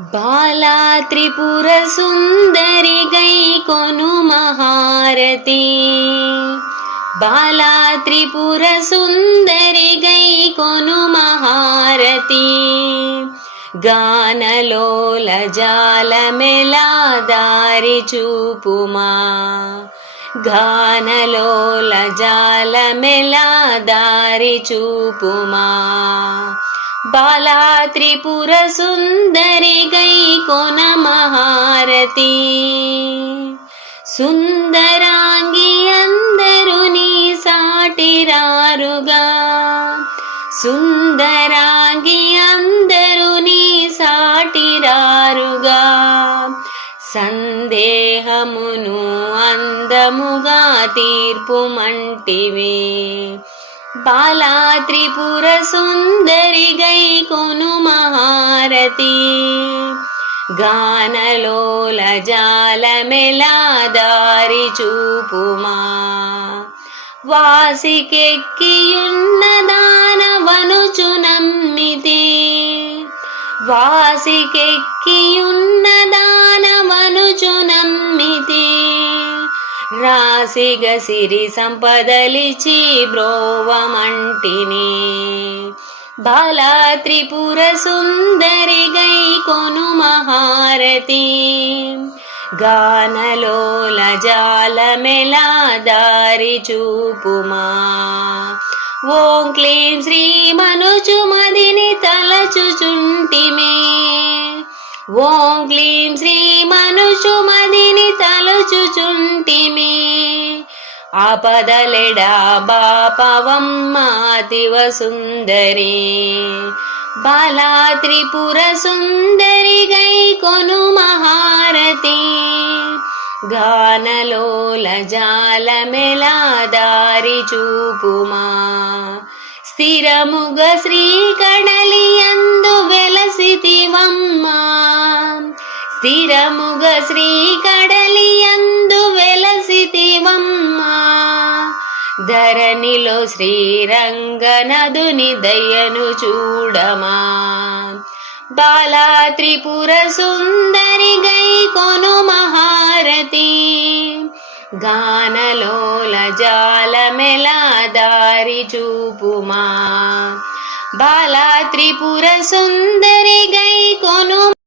బాలా త్రిపుర సుందరి గై కొను మహారతి. బాలా త్రిపుర సుందరి గై కొను మహారతి. గానలోల జాలమెలా దారి చూపుమా. గానలోల జాలమెలా దారి చూపుమా. బాలా త్రిపుర సుందరి గై కొన మహారతి. సుందరాంగి అందరు నీ సాటిరారుగా. సుందరాంగి అందరు నీ సాటిరారుగా. సందేహమును అందముగా తీర్పుమంటివే. బాలా త్రిపుర సుందరి గై కొను మహారతి. గానలోల జాలమెలా దారి చూపుమా. వాసికెక్కియున్న దానవనుచు నమ్మితే. వాసికెక్కియున్న దానవనుచు నమ్మితే. రాసిగ సిరి సంపదలిచి బ్రోవమంటిని. బాలా త్రిపుర సుందరి గై కొను మహారతి. గానలోల జాలమెలా దారి చూపుమా. ఓం క్లీం శ్రీమనుచు మదిని తలచుచుంటిమే. ఓం క్లీం శ్రీమనుచు మదిని తలచుచుంటిమే. ఆపదలెడా బాపవమ్మాతివ సుందరి. బాలా త్రిపుర సుందరి గై కొను మహారతి. గానలోల జాలమెలా దారి చూపుమా. స్థిరముగ శ్రీకడలియందు వెలసితివమ్మా. స్థిరముగ శ్రీకడలియందు వెలసితివమ్మా. ధరణిలో శ్రీరంగనదుని దయను చూడమా. బాలా త్రిపుర సుందరి గై కొను మహారతి. గానలోల జాలమెలా దారి చూపుమా. బాలా త్రిపుర సుందరి గై కొను